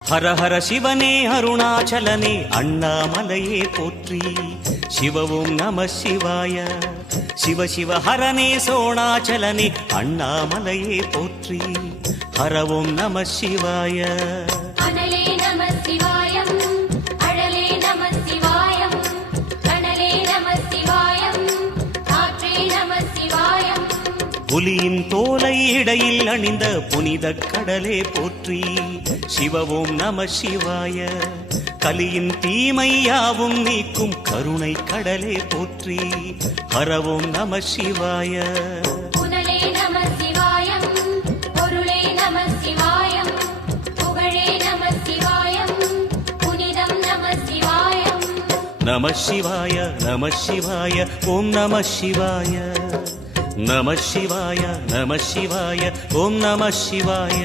ஹர ஹர சிவனே அருணாச்சலனே அண்ணாமலையே போற்றி. சிவவும் நம சிவாய. சிவ சிவ ஹரனே சோணாச்சலனே அண்ணாமலையே போற்றி. ஹரவும் நம சிவாய. அனலே நம சிவாயம், அழலே நம சிவாயம், கனலே நம சிவாயம், காற்றே நம சிவாயம். புலியின் தோலை இடையில் அணிந்த புனித கடலே போற்றி. சிவவும் நம சிவாய. கலியின் தீமையாவும் நீக்கும் கருணை கடலே போற்றி. ஹரவும் நம சிவாய. புனலே நம சிவாயம், பொருளே நம சிவாயம், புகழே நம சிவாயம், புனிதம் நம சிவாயம். நம சிவாய நம சிவாய ஓம் நம சிவாய. நம சிவாய நம சிவாய ஓம் நம சிவாய.